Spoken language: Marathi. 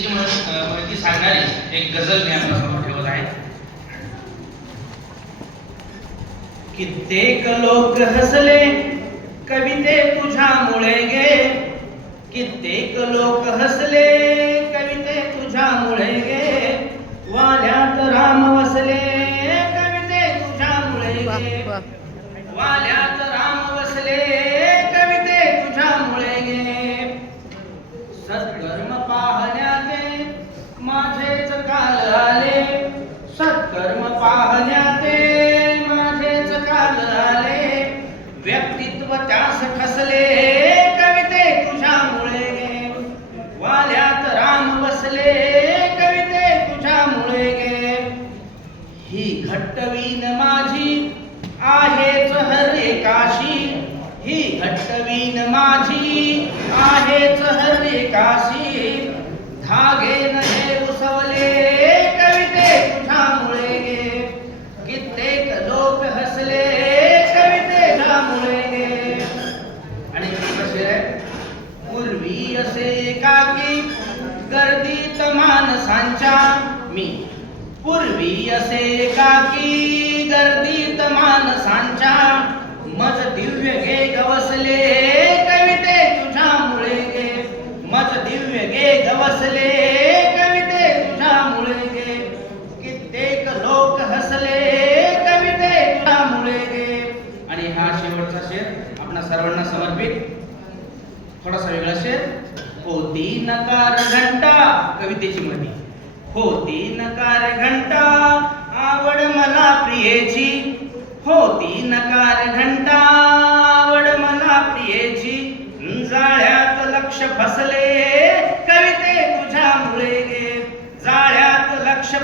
माहिती सांगणारी एक गझल मी आपल्यासमोर ठेवत आहे. कित्येक लोक हसले कविते तुझ्यामुळे गे, कित्येक लोक हसले कविते तुझ्यामुळे गे, वाल्यात राम वसले कविते तुझ्यामुळे गे, वाल्यात राम वसले कविते तुझ्यामुळे गे. सत्कर्म पाहण्याचे माझेच काल आले, सत्कर्म पाहण्याचे माझेच काल आले, व्यक्तित्व त्यास खसले कविते तुझ्यामुळे गे, वाल्यात राम बसले कविते तुझ्यामुळे गे. ही घट्टवीन माझी आहेच हरे काशी, ही घट्टवीन माझी आहेच हरे काशी, धागे नहे उसवले कविते तुझ्यामुळे गे, कित्येक लोक हसले कविते तुझ्यामुळे गे. आणि कसे आहे, पूर्वी असे एकाकी गर्दीत माणसांच्या मी, पूर्वी असे एकाकी गर्दीत माणसांच्या, मज दिव्य गे गवसले कविते तुझ्यामुळे गे, मज दिव्य गे गवसले कविते तुझ्यामुळे गे. कित्येक लोक हसले कविते तुझ्यामुळे गे. आणि हा शेवटचा शेर आपणा सर्वांना समर्पित, थोडासा वेगळा शेर. होती नकार घंटा कवितेची म्हणी, होती नकार घंटा आवड मला प्रियेची, होती नकार घंटा आवड मला प्रियेची, जाळ्यात लक्ष फसले कविते तुझ्यामुळे गे, जाळ्यात लक्ष